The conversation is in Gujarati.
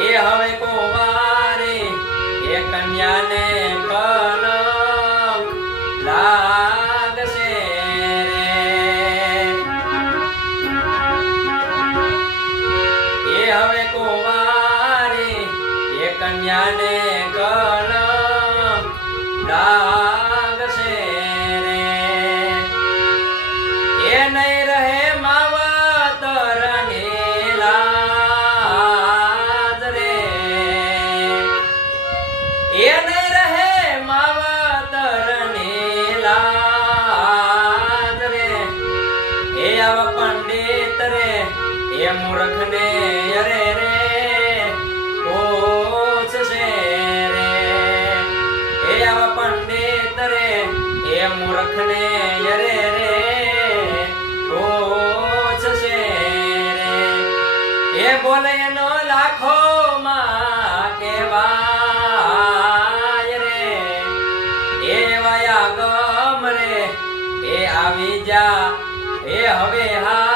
એ હવે કુંવારે એ કન્યાને કલંક લાગશે રે. એ હવે કુંવારે એ કન્યાને કલંક લાગશે રે. એ નહીં રહે માવતરની લાજ રે. એ નહીં રહે માવતરની લાજ રે. એ આવા પંડિત રે એ મૂર્ખને અરે રે પૂછશે રે. એ આવા પંડિત રે એ મૂર્ખને અરે રે પૂછશે રે. એ બોલે એનો લાખો માં કહેવાય રે. એ વાયા ગમ રે એ આવી જા એ હવે હા